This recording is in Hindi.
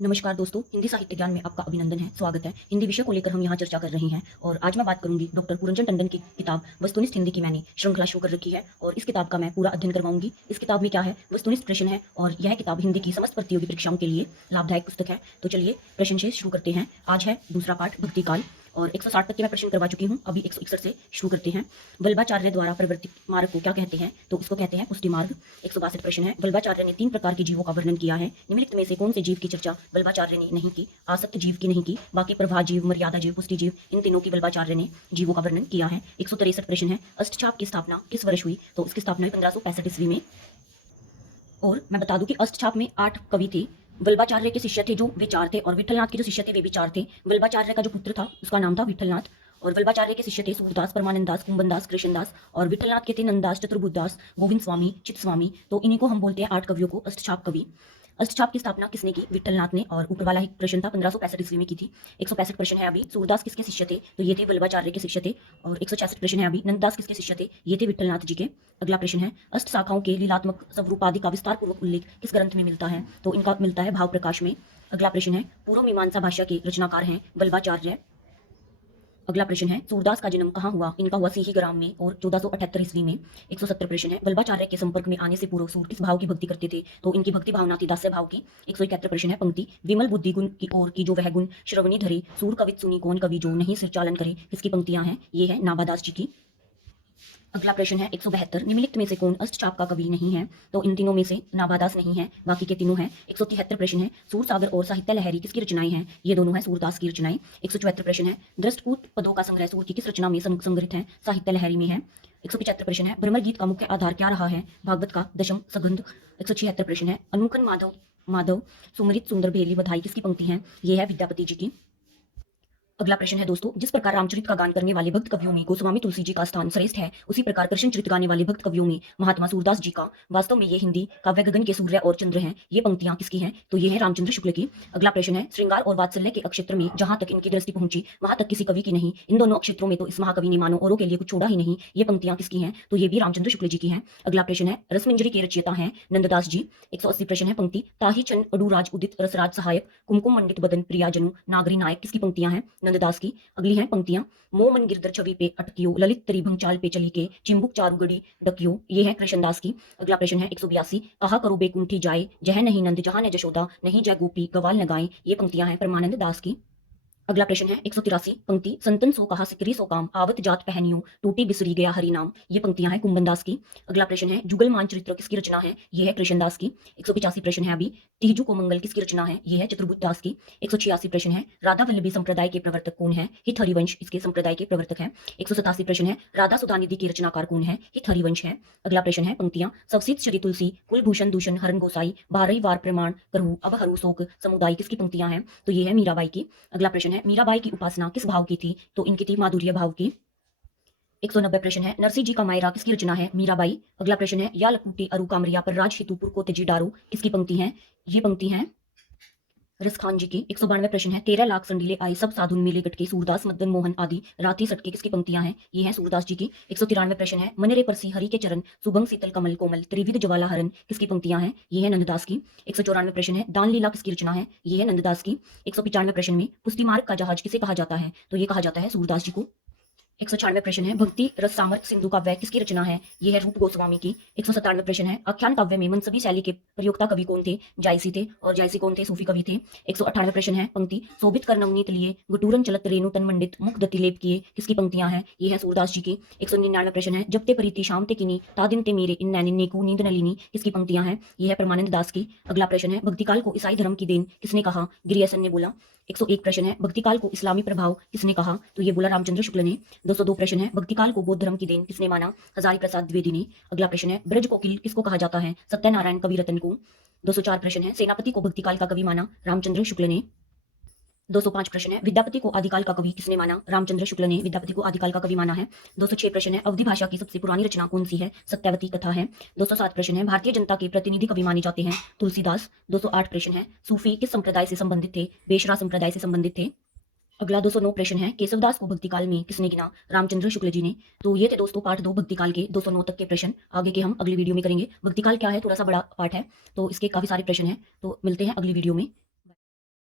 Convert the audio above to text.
नमस्कार दोस्तों, हिंदी साहित्य ज्ञान में आपका अभिनंदन है, स्वागत है। हिंदी विषय को लेकर हम यहाँ चर्चा कर रहे हैं और आज मैं बात करूंगी डॉक्टर पूरनचंद टंडन की किताब वस्तुनिष्ठ हिंदी की मैंने श्रृंखला शुरू कर रखी है और इस किताब का मैं पूरा अध्ययन करवाऊंगी। इस किताब में क्या है, वस्तुनिष्ठ प्रश्न है और यह किताब हिंदी की समस्त प्रतियोगी परीक्षाओं के लिए लाभदायक पुस्तक है। तो चलिए प्रश्न से शुरू करते हैं। आज है दूसरा पाठ भक्ति काल और 160 तक के मैं प्रश्न करवा चुकी हूँ। अभी 161 से शुरू करते हैं। वल्लभाचार्य द्वारा प्रवर्तित मार्ग को क्या कहते हैं? तो इसको कहते हैं पुष्टि मार्ग। 162 प्रश्न है। वल्लभाचार्य ने 3 प्रकार के जीवों का वर्णन किया है। निम्नलिखित में से कौन से जीव की चर्चा वल्लभाचार्य ने नहीं की? आसक्त जीव की नहीं की, बाकी प्रभा जीव, मर्यादा जीव, पुष्टि जीव, इन तीनों की वल्लभाचार्य ने जीवों का वर्णन किया है। 163 प्रश्न है। अष्टछाप की स्थापना किस वर्ष हुई? तो इसकी स्थापना 1565 ईस्वी में। और मैं बता दूं कि अष्टछाप में 8 कवि थे। वल्लभाचार्य के शिष्य थे जो विचार थे और विठलनाथ के जो शिष्य थे वे विचार थे। वल्लभाचार्य का जो पुत्र था उसका नाम था विठलनाथ और वल्लभाचार्य के शिष्य थे सूरदास, परमानंद दास, कुंभन दास, कृष्णदास और विठलनाथ के थे नंददास, चतुर्बुद्ध दास, गोविंद स्वामी, चित स्वामी। तो इन्हीं को हम बोलते हैं 8 कवियों को अष्टछाप कवि। अष्टछाप की स्थापना किसने की? विठलनाथ ने। और ऊपर वाला एक प्रश्न था 1565 ईस्वी में की थी। 165 प्रश्न है अभी। सूरदास किसके शिष्य थे? तो ये थे वल्लभाचार्य के शिष्य थे। और 166 प्रश्न है अभी। नंददास किसके शिष्य थे? ये थे विठलनाथ जी के। अगला प्रश्न है। अष्ट शाखाओं के लीलात्मक स्वरूप आदि का विस्तार पूर्वक उल्लेख किस ग्रंथ में मिलता है? तो इनका मिलता है भाव प्रकाश में। अगला प्रश्न है। पूर्व मीमांसा भाषा के रचनाकार हैं वल्लभाचार्य। अगला प्रश्न है। सूरदास का जन्म कहाँ हुआ? इनका हुआ सीही ग्राम में और 1478 ईस्वी में। 170 प्रश्न है। वल्लभाचार्य के संपर्क में आने से पूर्व सूर किस भाव की भक्ति करते थे? तो इनकी भक्ति भावना थी दास्य भाव की। 171 प्रश्न है। पंक्ति। विमल बुद्धि गुण की ओर की जो वह गुण श्रवणी धरे, सूर कवित सुनी कौन कवि जो नहीं सिर चालन करे, किसकी पंक्तियां हैं? ये है नाभादास जी की। अगला प्रश्न है 172। निम्नलिखित में से कौन अष्टचाप का कवि नहीं है? तो इन तीनों में से नाभादास नहीं है, बाकी के तीनों हैं। 173 प्रश्न है। सूरसागर और साहित्य लहरी किसकी रचनाएं हैं? ये दोनों हैं सूरदास की रचनाएं। 174 प्रश्न है। दृष्टकूट पदों का संग्रह सूर की किस रचना में संग्रहित है? साहित्य लहरी में है। 175 प्रश्न है। भ्रमर गीत का मुख्य आधार क्या रहा है? भागवत का दशम सगंध। 176 प्रश्न है। अनुकन माधव माधव सुमृत सुंदर भेली बधाई किसकी पंक्ति है? ये है विद्यापति जी की। अगला प्रश्न है दोस्तों। जिस प्रकार रामचरित का गान करने वाले भक्त कवियों में गोस्वामी तुलसी जी का स्थान श्रेष्ठ है, उसी प्रकार कृष्णचरित गाने वाले भक्त कवियों में महात्मा सूरदास जी का। वास्तव में ये हिंदी काव्य गगन के सूर्य और चंद्र हैं। ये पंक्तियां किसकी हैं? तो ये है रामचंद्र शुक्ल की। अगला प्रश्न है। श्रृंगार और वात्सल्य के अक्षेत्र में जहां तक इनकी दृष्टि पहुंची वहां तक किसी कवि की नहीं। इन दोनों अक्षेत्रों में तो इस महाकवि ने मानो औरों के लिए कुछ छोड़ा ही नहीं। ये पंक्तियां किसकी हैं? तो ये भी रामचंद्र शुक्ल जी की हैं। अगला प्रश्न है। रसमंजरी के रचयिता हैं नंददास जी। 180 प्रश्न है। पंक्ति। ताही चंद अडूराज उदित रसराज सहायक, कुमकुम मंडित बदन प्रिया जनु नागरी नायक किसकी पंक्तियां हैं? नंददास की। अगली हैं पंक्तियां। मोह मन गिरधर छवि पे अटकियो, ललित तरी भंग चाल पे चली के, चिंबुक चारु गढ़ी डकियो। ये है कृष्णदास की। अगला प्रश्न है 182। कहा करो बेकुंठी जाए, जह नहीं नंद जहां न जशोदा, नहीं जय गोपी गवाल न गाए। ये पंक्तियां हैं परमानंद दास की। अगला प्रश्न है 183। पंक्ति। संतन सो कहा सिकरी सो काम, आवत जात पहनियो, टूटी बिसरी गया हरि नाम। ये पंक्तियां हैं कुंभन दास की। अगला प्रश्न है। जुगल मानचरित्र किसकी रचना है? ये है कृष्णदास की। 185 प्रश्न है अभी। तीजु को मंगल किसकी रचना है? ये है चतुर्बुद्ध दास की। 186 प्रश्न है। राधा वल्लभी संप्रदाय के प्रवर्तक कौन है? हित हरिवंश इसके संप्रदाय के प्रवर्तक है। 187 प्रश्न है। राधा सुधानिधि के रचनाकार कौन है? हित हरिवंश है। अगला प्रश्न है। पंक्तियां। सवसित श्री तुलसी कुलभूषण दूषण हरण गोसाई, बारही वार प्रमाण करहु अब हरू शोक समुदाय किसकी पंक्तियां हैं? तो ये है मीराबाई की। अगला प्रश्न है। मीराबाई की उपासना किस भाव की थी? तो इनकी थी माधुर्य भाव की। 190 प्रश्न है। नरसिंह जी का मायरा किसकी रचना है? मीराबाई। अगला प्रश्न है। या लकुटी अरु कामरिया पर राज हितुपुर को तेजी डारो किसकी पंक्ति है? ये पंक्ति है रसखान जी की। 192 प्रश्न है। 13 लाख संडीले आए सब साधुन मिले गटके, सूरदास मदन मोहन आदि राती सटके किसकी पंक्तियां हैं? ये है सूरदास जी की। 193 प्रश्न है। मनरे परसी हरि के चरण, सुभंग शीतल कमल कोमल, त्रिविध ज्वाला हरण किसकी पंक्तियां हैं? ये है नंददास की। 194 प्रश्न है। दान लीला किसकी रचना है? ये है नंददास की। 195 प्रश्न में। पुष्टि मार्ग का जहाज किसे कहा जाता है? तो ये कहा जाता है सूरदास जी को। 196 प्रश्न है। भक्ति रस सामर्थ सिंधु काव्य किसकी रचना है? ये है रूप गोस्वामी की। 197 प्रश्न है। आख्यान काव्य में मनसबी शैली के प्रयोक्ता कवि कौन थे? जायसी थे। और जायसी कौन थे? सूफी कवि थे। 198 प्रश्न है। पंक्ति। शोभित कर नवनीत लिए, गुटूरन चलत रेणु तन मंडित, मुख दति लेप किए किसकी पंक्तियां हैं? ये है सूरदास जी की। 199 प्रश्न है। जब ते प्रीति शाम ते किनी, तादिन ते मेरे इन नैनिन नेकू नींद नलिनी किसकी पंक्तियां हैं? ये है परमानंद दास की। अगला प्रश्न है। भक्तिकाल को ईसाई धर्म की देन किसने कहा? गिरियसन ने बोला। 101 प्रश्न है। भक्तिकाल को इस्लामी प्रभाव किसने कहा? तो ये बोला रामचंद्र शुक्ल ने। 202 प्रश्न है। भक्तिकाल को बौद्ध धर्म की देन किसने माना? हजारी प्रसाद द्विवेदी ने। अगला प्रश्न है। ब्रज कोकिल किसको कहा जाता है? सत्यनारायण कवि रतन को। 204 प्रश्न है। सेनापति को भक्तिकाल का कवि माना? रामचंद्र शुक्ल ने। 205 प्रश्न है। विद्यापति को आदिकाल का कवि किसने माना? रामचंद्र शुक्ल ने विद्यापति को आदिकाल का कवि माना है। 206 प्रश्न है। अवधि भाषा की सबसे पुरानी रचना कौन सी है? सत्यावती कथा है। 207 प्रश्न है। भारतीय जनता के प्रतिनिधि कवि माने जाते हैं तुलसीदास। 208 प्रश्न है। सूफी किस संप्रदाय से संबंधित थे? बेशरा संप्रदाय से संबंधित थे। अगला 209 प्रश्न है। केशवदास को भक्तिकाल में किसने गिना? रामचंद्र शुक्ल जी ने। तो ये थे दोस्तों पार्ट 2 भक्तिकाल के 209 तक के प्रश्न। आगे के हम अगली वीडियो में करेंगे। भक्तिकाल क्या है? थोड़ा सा बड़ा पार्ट है तो इसके काफी सारे प्रश्न हैं। तो मिलते हैं अगली वीडियो में।